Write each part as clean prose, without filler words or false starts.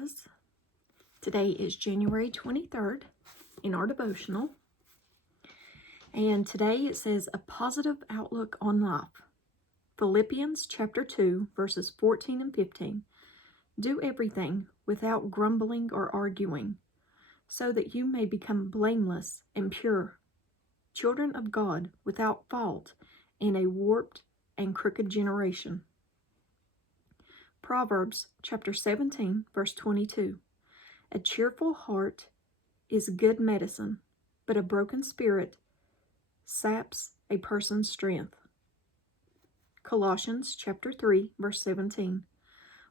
guys. Today is January 23rd in our devotional. And today it says a positive outlook on life. Philippians chapter 2, verses 14 and 15. Do everything without grumbling or arguing, so that you may become blameless and pure, children of God without fault in a warped and crooked generation. Proverbs chapter 17, verse 22. A cheerful heart is good medicine, but a broken spirit saps a person's strength. Colossians chapter 3, verse 17.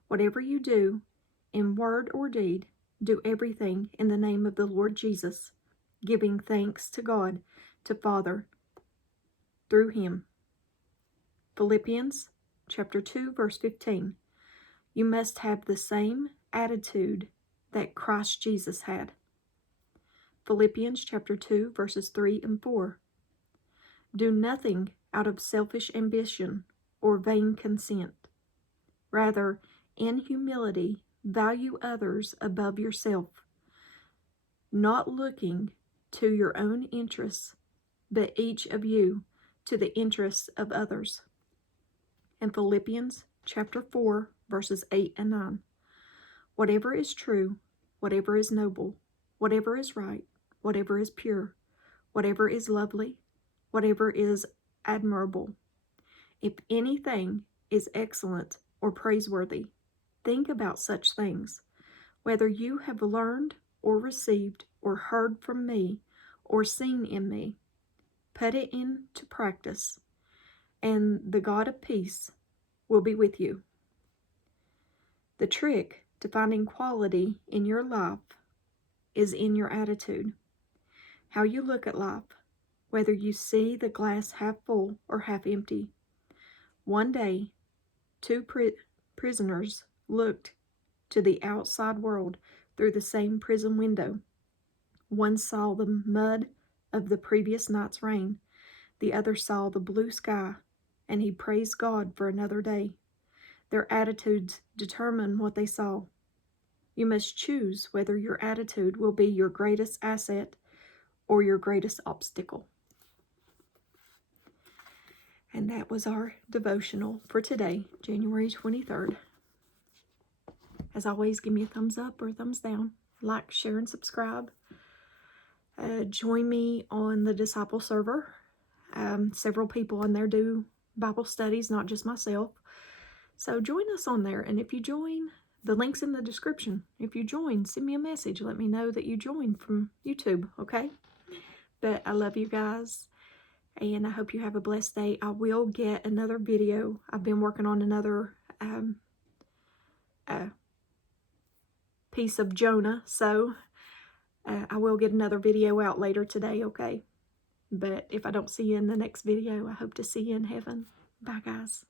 Whatever you do, in word or deed, do everything in the name of the Lord Jesus, giving thanks to God, to Father, through him. Philippians chapter 2, verse 15. You must have the same attitude that Christ Jesus had. Philippians chapter 2, verses 3 and 4. Do nothing out of selfish ambition or vain conceit. Rather, in humility, value others above yourself, not looking to your own interests, but each of you to the interests of others. And Philippians chapter 4, verses 8 and 9. Whatever is true, whatever is noble, whatever is right, whatever is pure, whatever is lovely, whatever is admirable, if anything is excellent or praiseworthy, think about such things. Whether you have learned or received or heard from me or seen in me, put it into practice, and the God of peace will be with you. The trick to finding quality in your life is in your attitude, how you look at life, whether you see the glass half full or half empty. One day, two prisoners looked to the outside world through the same prison window. One saw the mud of the previous night's rain. The other saw the blue sky, and he praised God for another day. Their attitudes determine what they saw. You must choose whether your attitude will be your greatest asset or your greatest obstacle. And that was our devotional for today, January 23rd. As always, give me a thumbs up or a thumbs down. Like, share, and subscribe. Join me on the Disciple server. Several people on there do Bible studies, not just myself. So join us on there. And if you join, the link's in the description. If you join, send me a message. Let me know that you joined from YouTube, okay? But I love you guys, and I hope you have a blessed day. I will get another video. I've been working on another piece of Jonah, so I will get another video out later today, okay? But if I don't see you in the next video, I hope to see you in heaven. Bye, guys.